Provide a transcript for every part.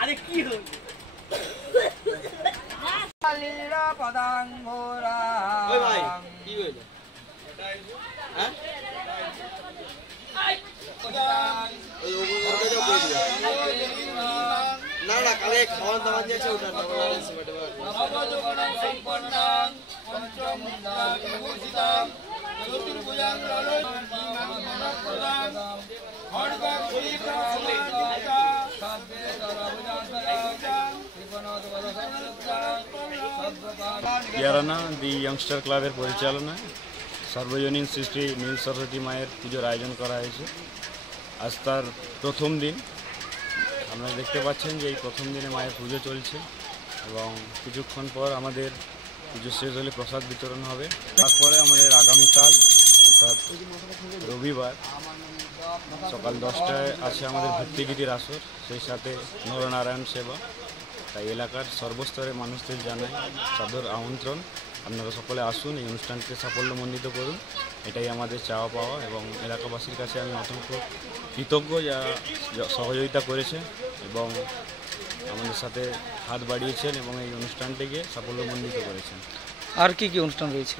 আরে কি হলো লীলা পদাঙ্গরা ওই ভাই কি হইলো হ্যাঁ না না কালে খাওয়া দাওয়া দিয়েছে ওটা ইয়ারানা দি ইয়ংস্টার ক্লাবের পরিচালনায় সর্বজনীন শ্রী শ্রী নীল সরস্বতী মায়ের পুজোর আয়োজন করা হয়েছে। আজ তার প্রথম দিন। আপনারা দেখতে পাচ্ছেন যে এই প্রথম দিনে মায়ের পুজো চলছে এবং কিছুক্ষণ পর আমাদের পুজো শেষ হলে প্রসাদ বিতরণ হবে। তারপরে আমাদের আগামীকাল অর্থাৎ রবিবার সকাল 10টায় আছে আমাদের ভক্তিগীতির আসর, সেই সাথে নরনারায়ণ সেবা। তাই এলাকার সর্বস্তরের মানুষদের জানাই সাদর আমন্ত্রণ, আপনারা সকলে আসুন, এই অনুষ্ঠানকে সাফল্যমণ্ডিত করুন। এটাই আমাদের চাওয়া পাওয়া এবং এলাকাবাসীর কাছে আমি অত্যন্ত কৃতজ্ঞ যা সহযোগিতা করেছে এবং আমাদের সাথে হাত বাড়িয়েছেন এবং এই অনুষ্ঠানটিকে সাফল্যমণ্ডিত করেছেন। আর কি কি অনুষ্ঠান রয়েছে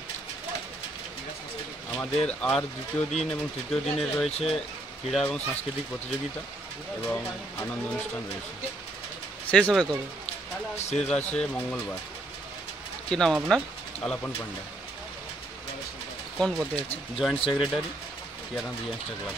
আমাদের? আর দ্বিতীয় দিন এবং তৃতীয় দিনের রয়েছে ক্রীড়া এবং সাংস্কৃতিক প্রতিযোগিতা এবং আনন্দ অনুষ্ঠান রয়েছে। শেষ হবে কবে? শেষ আছে মঙ্গলবার। কি নাম আপনার? আলাপন পান্ডা। কোন পদে আছে? জয়েন্ট সেক্রেটারি ইয়ারানা দি ইয়ংস্টার ক্লাব।